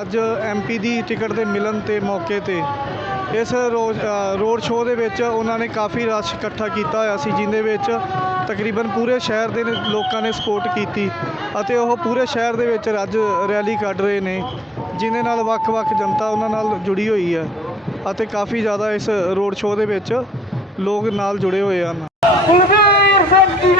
ਅੱਜ ਐਮਪੀ ਦੀ ਟਿਕਟ ਦੇ ਮਿਲਣ ਤੇ ਮੌਕੇ ਤੇ ਇਸ ਰੋਜ਼ ਰੋਡ ਸ਼ੋਅ ਦੇ ਵਿੱਚ ਉਹਨਾਂ ਨੇ ਕਾਫੀ ਰਸ਼ ਇਕੱਠਾ ਕੀਤਾ ਹੋਇਆ ਸੀ, ਜਿੰਦੇ ਵਿੱਚ ਤਕਰੀਬਨ ਪੂਰੇ ਸ਼ਹਿਰ ਦੇ ਲੋਕਾਂ ਨੇ ਸਪੋਰਟ ਕੀਤੀ ਅਤੇ ਉਹ ਪੂਰੇ ਸ਼ਹਿਰ ਦੇ ਵਿੱਚ ਰੱਜ, ਰੈਲੀ ਕੱਢ ਰਹੇ ਨੇ ਜਿਨ੍ਹਾਂ ਨਾਲ ਵੱਖ-ਵੱਖ ਜਨਤਾ ਉਹਨਾਂ ਨਾਲ ਜੁੜੀ ਹੋਈ ਹੈ ਅਤੇ ਕਾਫੀ ਜ਼ਿਆਦਾ ਇਸ ਰੋਡ ਸ਼ੋਅ ਦੇ ਵਿੱਚ ਲੋਕ ਨਾਲ ਜੁੜੇ ਹੋਏ ਹਨ। ਕੁਲਵੀਰ ਸਿੰਘ ਜੀ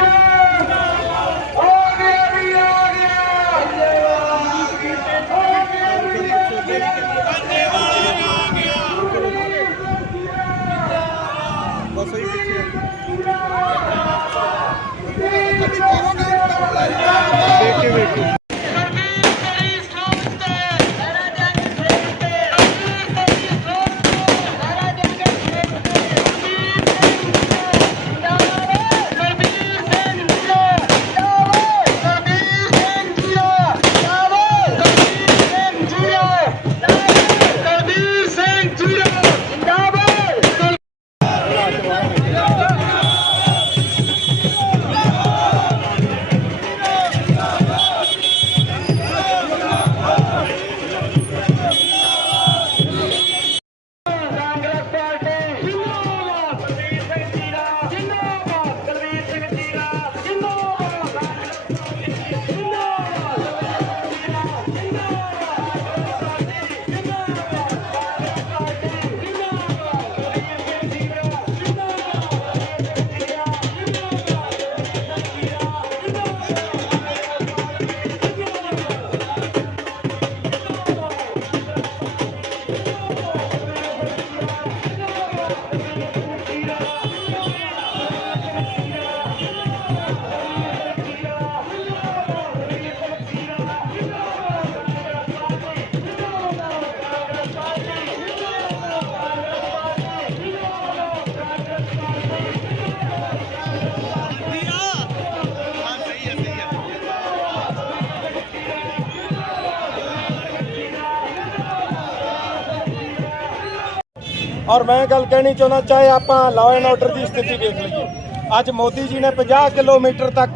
ਔਰ ਮੈਂ ਗੱਲ ਕਹਿਣੀ ਚਾਹੁੰਦਾ, ਚਾਹੇ ਆਪਾਂ ਲਾਅ ਐਂਡ ਆਰਡਰ ਦੀ ਸਥਿਤੀ ਦੇਖ ਲਈਏ। ਅੱਜ ਮੋਦੀ ਜੀ ਨੇ 50 ਕਿਲੋਮੀਟਰ ਤੱਕ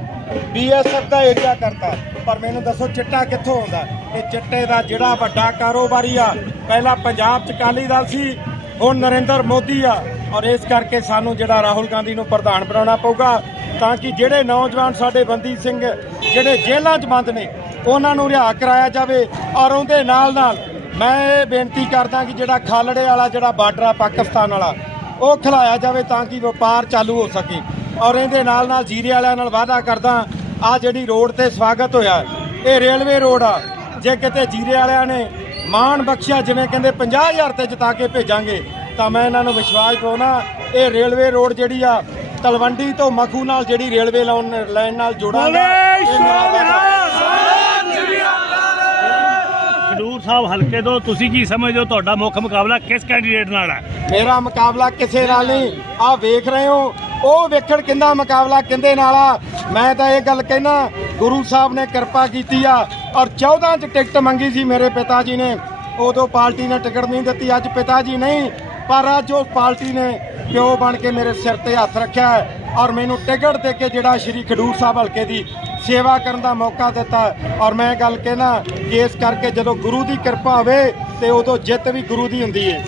ਬੀਐਸਐਫ ਦਾ ਏਰੀਆ ਕਰਤਾ। ਪਰ ਮੈਨੂੰ ਦੱਸੋ ਚਿੱਟਾ ਕਿੱਥੋਂ ਆਉਂਦਾ? ਇਹ ਚਿੱਟੇ ਦਾ ਜਿਹੜਾ ਵੱਡਾ ਕਾਰੋਬਾਰੀ ਆ, ਪਹਿਲਾਂ ਪੰਜਾਬ ਚ ਅਕਾਲੀ ਦਲ ਸੀ, ਹੁਣ ਨਰਿੰਦਰ ਮੋਦੀ ਆ। ਔਰ ਇਸ ਕਰਕੇ ਸਾਨੂੰ ਜਿਹੜਾ ਰਾਹੁਲ ਗਾਂਧੀ ਨੂੰ ਪ੍ਰਧਾਨ ਬਣਾਉਣਾ ਪਊਗਾ, ਤਾਂ ਕਿ ਜਿਹੜੇ ਨੌਜਵਾਨ ਸਾਡੇ ਬੰਦੀ ਸਿੰਘ, ਜਿਹੜੇ ਜੇਲ੍ਹਾਂ 'ਚ ਬੰਦ ਨੇ, ਉਹਨਾਂ ਨੂੰ ਰਿਹਾ ਕਰਾਇਆ ਜਾਵੇ ਔਰ ਉਹਦੇ ਨਾਲ ਨਾਲ ਮੈਂ ਇਹ ਬੇਨਤੀ ਕਰਦਾ ਕਿ ਜਿਹੜਾ ਖਾਲੜੇ ਵਾਲਾ ਜਿਹੜਾ ਬਾਰਡਰ ਆ ਪਾਕਿਸਤਾਨ ਵਾਲਾ ਉਹ ਖਿਲਾਇਆ ਜਾਵੇ ਤਾਂ ਕਿ ਵਪਾਰ ਚਾਲੂ ਹੋ ਸਕੇ। ਔਰ ਇਹਦੇ ਨਾਲ ਨਾਲ ਜੀਰੇ ਵਾਲਿਆਂ ਨਾਲ ਵਾਅਦਾ ਕਰਦਾ ਆ ਜਿਹੜੀ ਰੋਡ ਤੇ ਸਵਾਗਤ ਹੋਇਆ ਇਹ ਰੇਲਵੇ ਰੋਡ ਆ। ਜੇ ਕਿਤੇ ਜੀਰੇ ਵਾਲਿਆਂ ਨੇ ਮਾਣ ਬਖਸ਼ਿਆ ਜਿਵੇਂ ਕਹਿੰਦੇ 50000 ਤੇ ਜਿਤਾ ਕੇ ਭੇਜਾਂਗੇ ਤਾਂ ਮੈਂ ਇਹਨਾਂ ਨੂੰ ਵਿਸ਼ਵਾਸ ਪਾਉਣਾ ਇਹ ਰੇਲਵੇ ਰੋਡ ਜਿਹੜੀ ਆ ਤਲਵੰਡੀ ਤੋਂ ਮਖੂ ਨਾਲ ਜਿਹੜੀ ਰੇਲਵੇ ਲਾਉਣ ਲਾਈਨ ਨਾਲ ਜੋੜਾਂਗਾ ਇਹ ਸਾਹਿਬ, ਹਲਕੇ ਤੋਂ। ਤੁਸੀਂ ਕੀ ਸਮਝਦੇ ਹੋ? ਤੁਹਾਡਾ ਮੁੱਖ ਮੁਕਾਬਲਾ ਕਿਸ ਕੈਂਡੀਡੇਟ ਨਾਲ ਹੈ? ਮੇਰਾ ਮੁਕਾਬਲਾ ਕਿਸੇ ਨਾਲ ਨਹੀਂ। ਆ ਵੇਖ ਰਹੇ ਹੋ। ਉਹ ਵੇਖਣ ਕਿੰਦਾ ਮੁਕਾਬਲਾ, ਕਿੰਦੇ ਨਾਲ ਆ। ਮੈਂ ਤਾਂ ਇਹ ਗੱਲ ਕਹਿਣਾ, ਗੁਰੂ ਸਾਹਿਬ ਨੇ ਕਿਰਪਾ ਕੀਤੀ ਆ। ਔਰ 14 ਚ ਟਿਕਟ ਮੰਗੀ ਸੀ ਮੇਰੇ ਪਿਤਾ ਜੀ ਨੇ। ਉਦੋਂ ਪਾਰਟੀ ਨੇ ਟਿਕਟ ਨਹੀਂ ਦਿੱਤੀ, ਅੱਜ ਪਿਤਾ ਜੀ ਨਹੀਂ। ਪਰ ਅੱਜ ਉਸ ਪਾਰਟੀ ਨੇ ਪਿਓ ਬਣ ਕੇ ਮੇਰੇ ਸਿਰ ਤੇ ਹੱਥ ਰੱਖਿਆ ਔਰ ਮੈਨੂੰ ਟਿਕਟ ਦੇ ਕੇ ਜਿਹੜਾ ਸ਼੍ਰੀ ਖਡੂਰ ਸਾਹਿਬ ਹਲਕੇ ਦੀ ਸੇਵਾ ਕਰਨ ਦਾ ਮੌਕਾ ਦਿੱਤਾ। ਔਰ ਮੈਂ ਗੱਲ ਕਹਿਣਾ, ਕਿ ਇਸ ਕਰਕੇ ਜਦੋਂ ਗੁਰੂ ਦੀ ਕਿਰਪਾ ਹੋਵੇ, ਤੇ ਉਦੋਂ ਜਿੱਤ ਵੀ ਗੁਰੂ ਦੀ ਹੁੰਦੀ ਹੈ